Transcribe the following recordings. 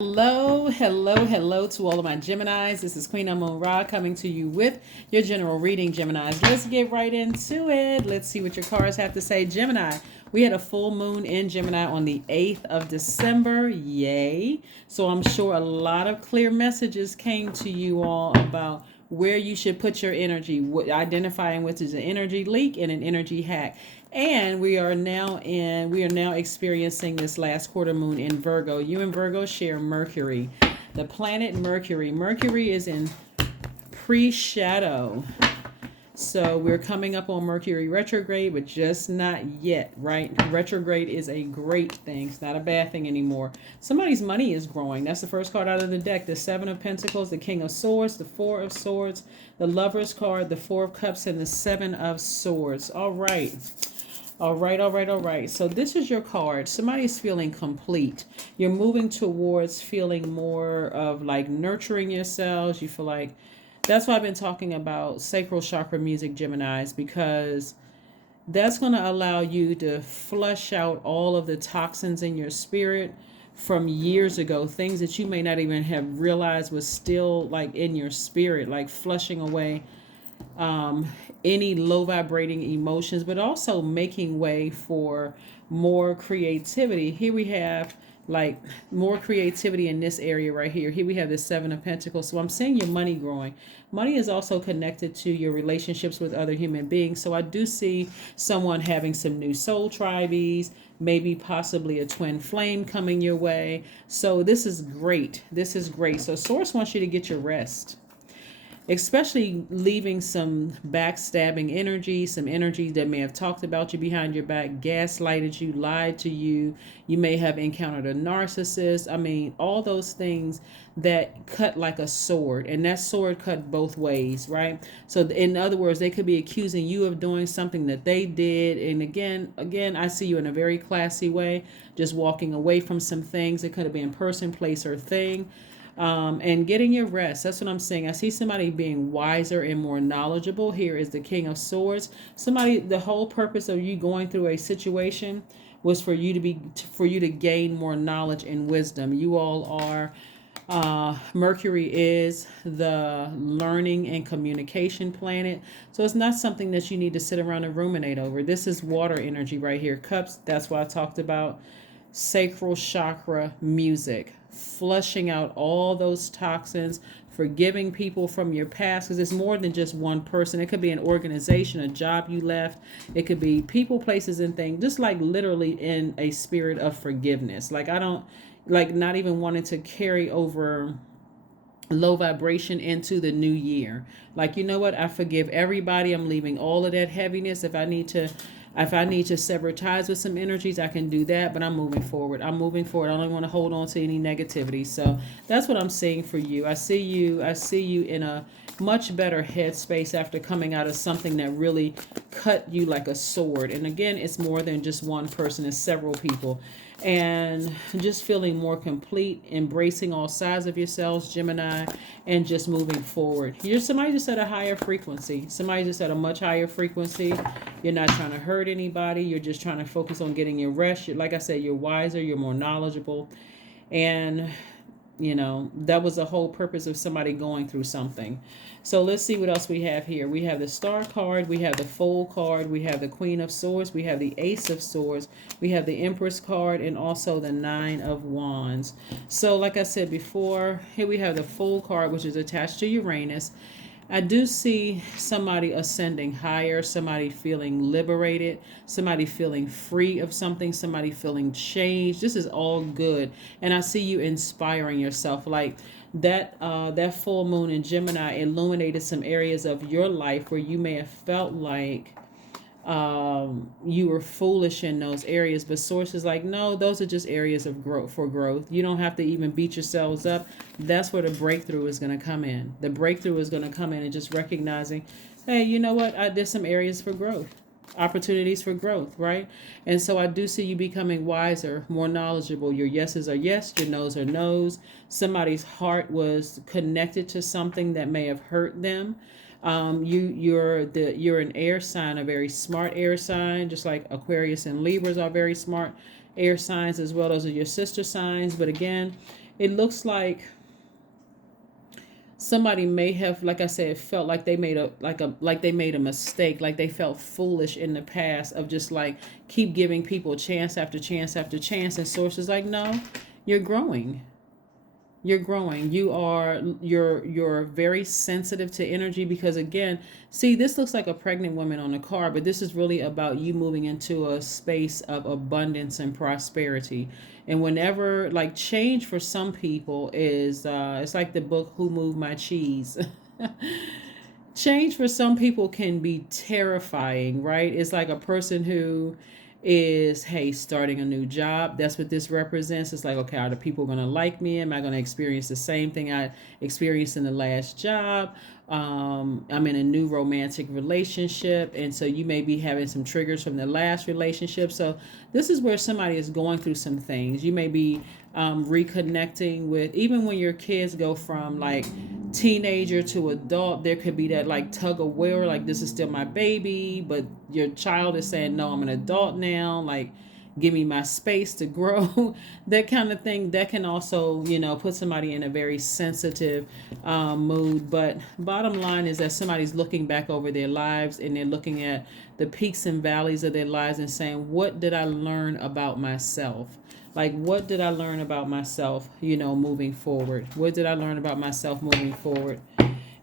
Hello, hello, hello to all of my Geminis. This is Queen Amun Ra coming to you with your general reading, Geminis. Let's get right into it. Let's see what your cards have to say, Gemini. We had a full moon in Gemini on the 8th of December. Yay. So I'm sure a lot of clear messages came to you all about where you should put your energy, identifying which is an energy leak and an energy hack. And we are now experiencing this last quarter moon in Virgo. You and Virgo share Mercury. The planet Mercury. Mercury is in pre-shadow. So we're coming up on Mercury retrograde, but just not yet, right? Retrograde is a great thing. It's not a bad thing anymore. Somebody's money is growing. That's the first card out of the deck. The Seven of Pentacles, the King of Swords, the Four of Swords, the Lover's card, the Four of Cups, and the Seven of Swords. All right. All right, all right, all right. So this is your card. Somebody's feeling complete. You're moving towards feeling more of like nurturing yourselves. You feel like that's why I've been talking about sacral chakra music, Geminis, because that's going to allow you to flush out all of the toxins in your spirit from years ago, things that you may not even have realized was still like in your spirit, like flushing away um, any low vibrating emotions, but also making way for more creativity. Here we have like more creativity in this area right here. Here we have the Seven of Pentacles. So I'm seeing your money growing. Money is also connected to your relationships with other human beings. So I do see someone having some new soul tribes, maybe possibly a twin flame coming your way. So this is great. This is great. So Source wants you to get your rest, especially leaving some backstabbing energy, some energy that may have talked about you behind your back, gaslighted you, lied to you. You may have encountered a narcissist. I mean, all those things that cut like a sword, and that sword cut both ways, right? So in other words, they could be accusing you of doing something that they did. And again, I see you in a very classy way, just walking away from some things. It could have been person, place, or thing, and getting your rest. That's what I'm saying. I see somebody being wiser and more knowledgeable. Here is the King of Swords. Somebody, the whole purpose of you going through a situation was for you to gain more knowledge and wisdom. You all are Mercury is the learning and communication planet. So it's not something that you need to sit around and ruminate over. This is water energy right here. Cups, that's why I talked about sacral chakra music, flushing out all those toxins, forgiving people from your past, because it's more than just one person. It could be an organization, a job you left. It could be people, places, and things, just like literally in a spirit of forgiveness. Like I don't like not even wanting to carry over low vibration into the new year. Like, you know what? I forgive everybody. I'm leaving all of that heaviness. If I need to sever ties with some energies, I can do that, but I'm moving forward. I'm moving forward. I don't want to hold on to any negativity. So that's what I'm saying for you. I see you in a much better headspace after coming out of something that really cut you like a sword. And again, it's more than just one person, it's several people. And just feeling more complete, embracing all sides of yourselves, Gemini, and just moving forward. You're somebody just at a higher frequency. Somebody just at a much higher frequency. You're not trying to hurt anybody. You're just trying to focus on getting your rest. Like I said, you're wiser, you're more knowledgeable. And that was the whole purpose of somebody going through something. So let's see what else we have here. We have the Star card, we have the Fool card, we have the Queen of Swords, we have the Ace of Swords, we have the Empress card, and also the Nine of Wands. So like I said before, here we have the Fool card, which is attached to Uranus. I do see somebody ascending higher, somebody feeling liberated, somebody feeling free of something, somebody feeling changed. This is all good. And I see you inspiring yourself. Like that full moon in Gemini illuminated some areas of your life where you may have felt like you were foolish in those areas, but Source is like, no, those are just areas of growth for growth. You don't have to even beat yourselves up. That's where the breakthrough is going to come in. The breakthrough is going to come in and just recognizing, hey, you know what? There's some areas for growth, opportunities for growth, right? And so I do see you becoming wiser, more knowledgeable. Your yeses are yes, your no's are no's. Somebody's heart was connected to something that may have hurt them. You're an air sign, a very smart air sign, just like Aquarius and Libras are very smart air signs as well. Those are your sister signs. But again, it looks somebody may have, like I said, felt like they made a mistake, like they felt foolish in the past of just like keep giving people chance after chance after chance, and sources like, no, you're growing. You're growing. You're very sensitive to energy, because again, see, this looks like a pregnant woman on a car, but this is really about you moving into a space of abundance and prosperity. And whenever, like, change for some people is it's like the book Who Moved My Cheese. Change for some people can be terrifying, right? It's like a person who is, hey, starting a new job. That's what this represents. It's like, okay, are the people going to like me? Am I going to experience the same thing I experienced in the last job? I'm in a new romantic relationship, and so you may be having some triggers from the last relationship. So this is where somebody is going through some things. You may be reconnecting with, even when your kids go from like teenager to adult, there could be that like tug of war, like this is still my baby, but your child is saying, no, I'm an adult now, like give me my space to grow. That kind of thing, that can also, put somebody in a very sensitive mood. But bottom line is that somebody's looking back over their lives, and they're looking at the peaks and valleys of their lives and saying, what did I learn about myself? Like, what did I learn about myself, moving forward? What did I learn about myself moving forward?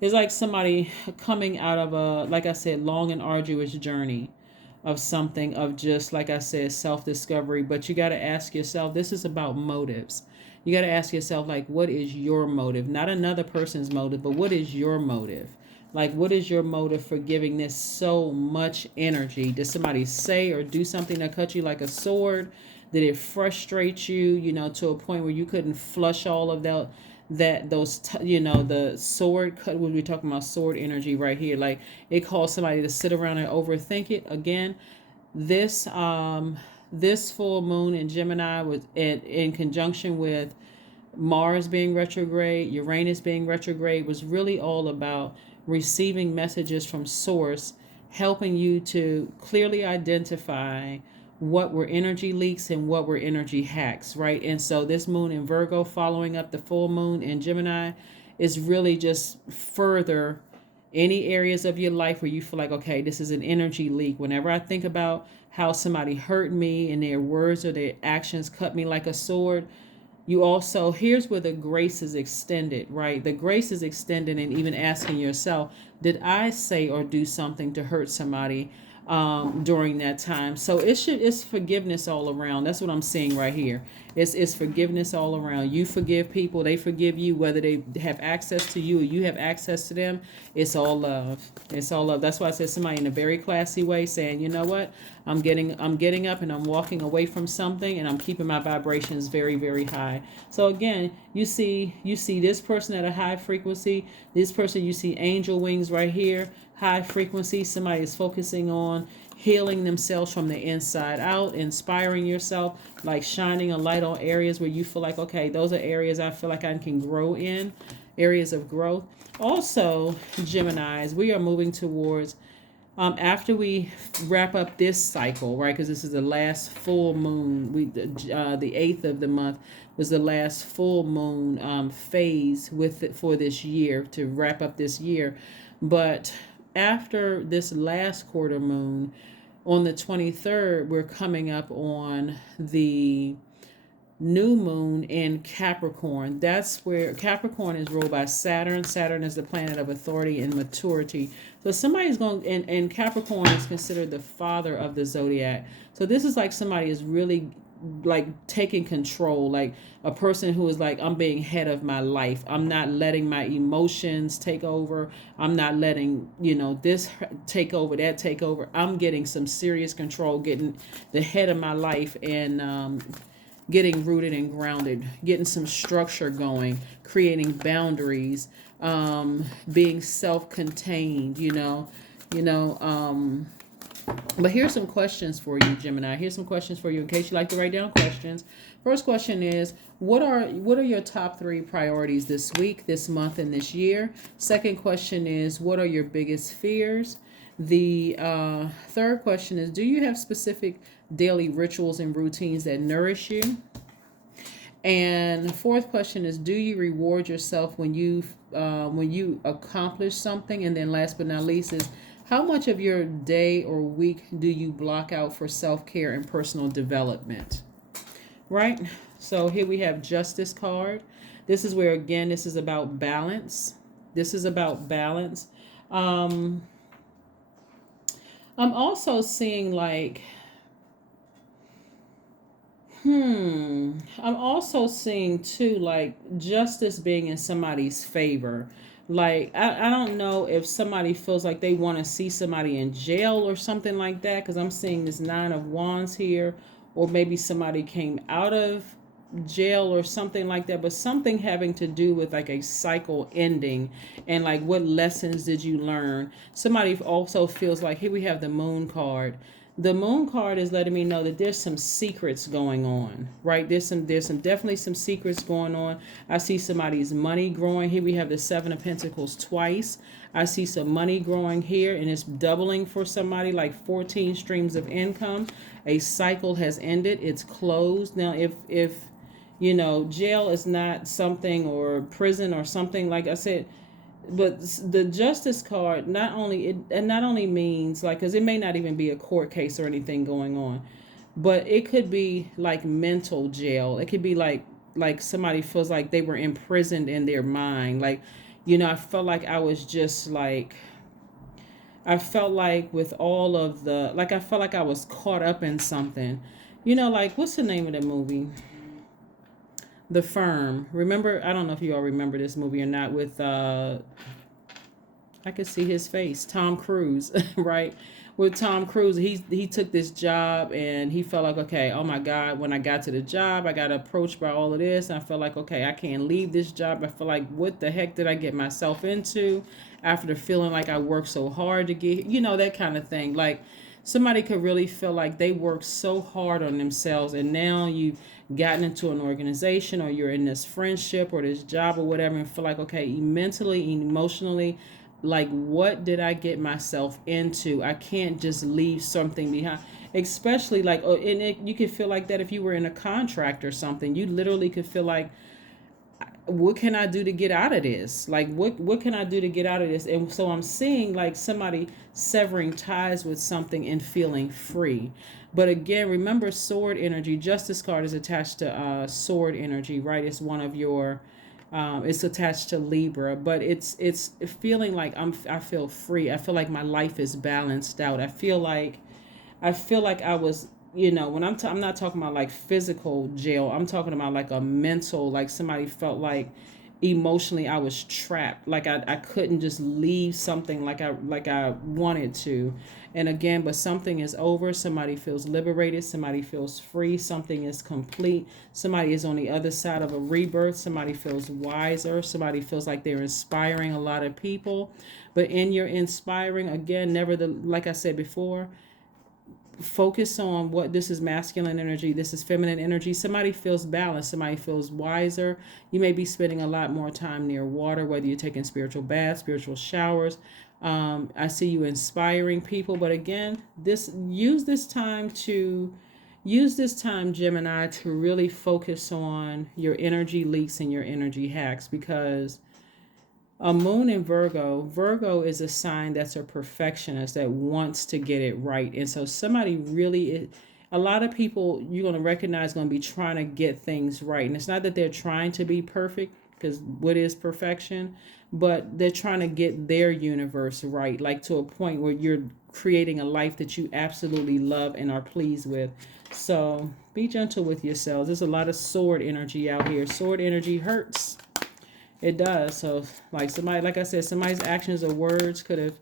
It's like somebody coming out of a, like I said, long and arduous journey of something, of just, like I said, self-discovery. But you got to ask yourself, this is about motives. You got to ask yourself, like, what is your motive? Not another person's motive, but what is your motive? Like, what is your motive for giving this so much energy? Did somebody say or do something that cut you like a sword? Did it frustrate you, to a point where you couldn't flush all of the sword cut? When we're talking about sword energy right here, like it caused somebody to sit around and overthink it. Again, this full moon in Gemini was in conjunction with Mars being retrograde, Uranus being retrograde, was really all about receiving messages from source, helping you to clearly identify what were energy leaks and what were energy hacks, right? And so this moon in Virgo, following up the full moon in Gemini, is really just further any areas of your life where you feel like, okay, this is an energy leak. Whenever I think about how somebody hurt me and their words or their actions cut me like a sword, you also, here's where the grace is extended, right? The grace is extended, and even asking yourself, did I say or do something to hurt somebody during that time? So it's forgiveness all around. That's what I'm seeing right here. It's forgiveness all around. You forgive people, they forgive you, whether they have access to you or you have access to them. It's all love. It's all love. That's why I said somebody in a very classy way saying, you know what, I'm getting up and I'm walking away from something, and I'm keeping my vibrations very, very high. So again, you see this person at a high frequency. This person, you see angel wings right here, high frequency. Somebody is focusing on healing themselves from the inside out, inspiring yourself, like shining a light on areas where you feel like, okay, those are areas I feel like I can grow in, areas of growth. Also, Geminis, we are moving towards, after we wrap up this cycle, right? Because this is the last full moon. The 8th of the month was the last full moon phase with it for this year, to wrap up this year. But after this last quarter moon, on the 23rd, we're coming up on the new moon in Capricorn. That's where Capricorn is ruled by Saturn. Saturn is the planet of authority and maturity. So somebody's going, and Capricorn is considered the father of the zodiac. So this is like somebody is really like taking control, like a person who is like, I'm being head of my life. I'm not letting my emotions take over. I'm not letting, this take over, that take over. I'm getting some serious control, getting the head of my life, and getting rooted and grounded, getting some structure going, creating boundaries, being self-contained, But here's some questions for you, Gemini. Here's some questions for you in case you like to write down questions. First question is, what are your top 3 priorities this week, this month, and this year? Second question is, what are your biggest fears? The third question is, do you have specific daily rituals and routines that nourish you? And the fourth question is, do you reward yourself when you accomplish something? And then last but not least is, how much of your day or week do you block out for self-care and personal development? Right? So here we have Justice card. This is where, again, this is about balance. This is about balance. Um, I'm also seeing like, I'm also seeing too, like justice being in somebody's favor. Like, I don't know if somebody feels like they want to see somebody in jail or something like that, because I'm seeing this Nine of Wands here, or maybe somebody came out of jail or something like that, but something having to do with like a cycle ending, and like what lessons did you learn. Somebody also feels like, here we have the Moon card. The Moon card is letting me know that there's some secrets going on, right? There's some definitely some secrets going on. I see somebody's money growing. Here we have the Seven of Pentacles twice. I see some money growing here, and it's doubling for somebody, like 14 streams of income. A cycle has ended. It's closed. Now, if jail is not something, or prison or something, like I said, but the Justice card, not only means like, because it may not even be a court case or anything going on, but it could be like mental jail. It could be like somebody feels like they were imprisoned in their mind. Like, I felt like I was just like, I felt like with all of the, like, I felt like I was caught up in something. Like, what's the name of the movie? The Firm. Remember, I don't know if you all remember this movie or not, with I could see his face, Tom Cruise, right? With Tom Cruise, he took this job, and he felt like, okay, oh my God, when I got to the job, I got approached by all of this, and I felt like, okay, I can't leave this job. I feel like, what the heck did I get myself into, after the feeling like I worked so hard to get, that kind of thing. Like, somebody could really feel like they worked so hard on themselves, and now you've gotten into an organization, or you're in this friendship or this job or whatever, and feel like, okay, mentally and emotionally, like, what did I get myself into? I can't just leave something behind. Especially like, oh, and you could feel like that if you were in a contract or something. You literally could feel like, what can I do to get out of this? Like, what can I do to get out of this? And so I'm seeing like somebody severing ties with something and feeling free. But again, remember, sword energy. Justice card is attached to sword energy, right? It's one of your it's attached to Libra, but it's feeling like I feel free. I feel like my life is balanced out. I feel like I was, when I'm not talking about like physical jail. I'm talking about like a mental, like somebody felt like emotionally I was trapped. Like I couldn't just leave something like I wanted to. And again, but something is over. Somebody feels liberated. Somebody feels free. Something is complete. Somebody is on the other side of a rebirth. Somebody feels wiser. Somebody feels like they're inspiring a lot of people. But in your inspiring, again, like I said before, focus on what this is: masculine energy, this is feminine energy. Somebody feels balanced, somebody feels wiser. You may be spending a lot more time near water, whether you're taking spiritual baths, spiritual showers. I see you inspiring people, but again, use this time, Gemini, to really focus on your energy leaks and your energy hacks, because a moon in Virgo is a sign that's a perfectionist, that wants to get it right. And so somebody really, a lot of people you're going to recognize going to be trying to get things right. And it's not that they're trying to be perfect, because what is perfection? But they're trying to get their universe right, like to a point where you're creating a life that you absolutely love and are pleased with. So be gentle with yourselves. There's a lot of sword energy out here. Sword energy hurts. It does. So, like somebody, like I said, somebody's actions or words could have.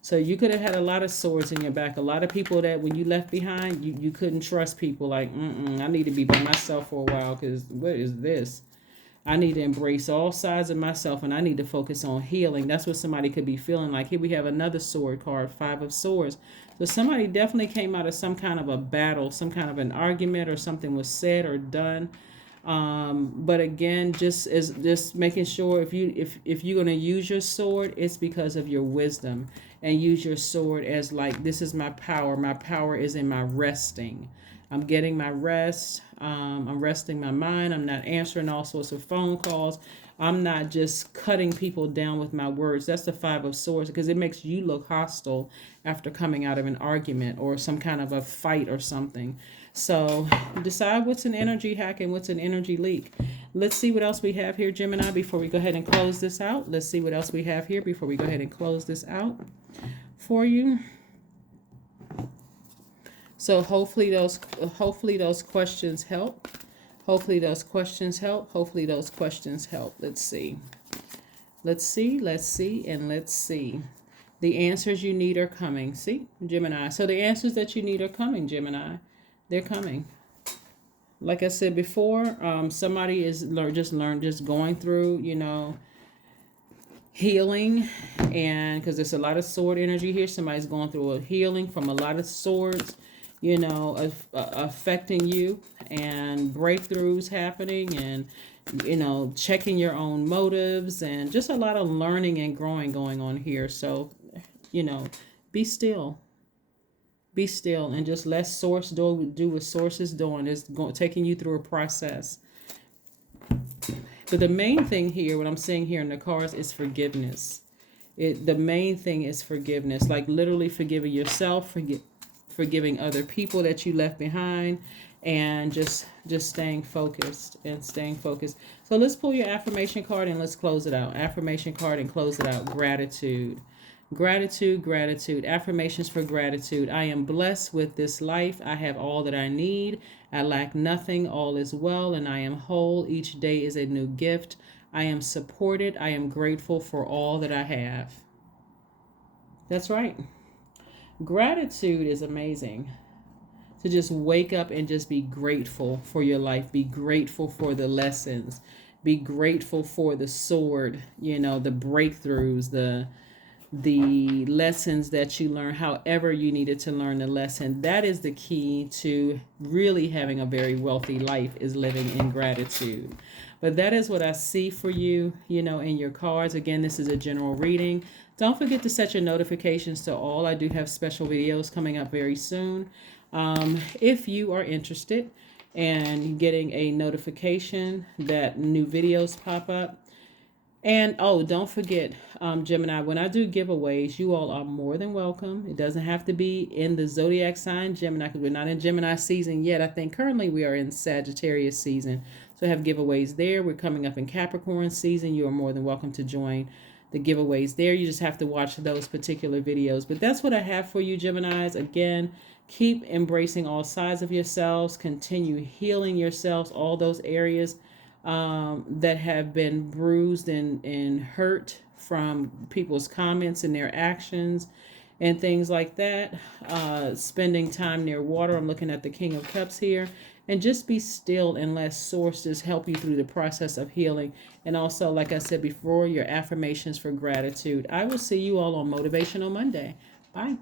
So you could have had a lot of swords in your back. A lot of people that when you left behind, you couldn't trust people. Like, I need to be by myself for a while, because what is this? I need to embrace all sides of myself, and I need to focus on healing. That's what somebody could be feeling like. Here we have another sword card, Five of Swords. So somebody definitely came out of some kind of a battle, some kind of an argument, or something was said or done. But again, just making sure, if you're gonna use your sword, it's because of your wisdom, and use your sword as like, this is my power. My power is in my resting. I'm getting my rest. I'm resting my mind. I'm not answering all sorts of phone calls. I'm not just cutting people down with my words. That's the Five of Swords, because it makes you look hostile after coming out of an argument or some kind of a fight or something. So decide what's an energy hack and what's an energy leak. Let's see what else we have here, Gemini, before we go ahead and close this out. Let's see what else we have here before we go ahead and close this out for you. So hopefully those questions help. Hopefully those questions help. Hopefully those questions help. Let's see. Let's see, and let's see. The answers you need are coming. See, Gemini. So the answers that you need are coming, Gemini. They're coming. Like I said before, somebody is just going through, healing, and because there's a lot of sword energy here, somebody's going through a healing from a lot of swords, affecting you, and breakthroughs happening, and checking your own motives, and just a lot of learning and growing going on here. So be still. Be still and just let source do what source is doing. Is taking you through a process. But the main thing here, what I'm seeing here in the cards, is forgiveness. The main thing is forgiveness, like literally forgiving yourself, forgiving other people that you left behind, and just staying focused and staying focused. So let's pull your affirmation card and let's close it out. Affirmation card and close it out. Gratitude. Gratitude, gratitude. Affirmations for gratitude. I am blessed with this life. I have all that I need. I lack nothing. All is well, and I am whole. Each day is a new gift. I am supported. I am grateful for all that I have. That's right. Gratitude is amazing. To just wake up and just be grateful for your life. Be grateful for the lessons. Be grateful for the sword, the breakthroughs, the lessons that you learn, however you needed to learn the lesson. That is the key to really having a very wealthy life, is living in gratitude. But that is what I see for you, in your cards. Again, this is a general reading. Don't forget to set your notifications to all. I do have special videos coming up very soon. If you are interested in getting a notification that new videos pop up. And don't forget, Gemini, when I do giveaways, you all are more than welcome. It doesn't have to be in the Zodiac sign, Gemini, because we're not in Gemini season yet. I think currently we are in Sagittarius season. So I have giveaways there. We're coming up in Capricorn season. You are more than welcome to join the giveaways there. You just have to watch those particular videos. But that's what I have for you, Geminis. Again, keep embracing all sides of yourselves. Continue healing yourselves, all those areas that have been bruised and hurt from people's comments and their actions and things like that. Spending time near water. I'm looking at the King of Cups here. And just be still and let sources help you through the process of healing. And also, like I said before, your affirmations for gratitude. I will see you all on Motivational Monday. Bye.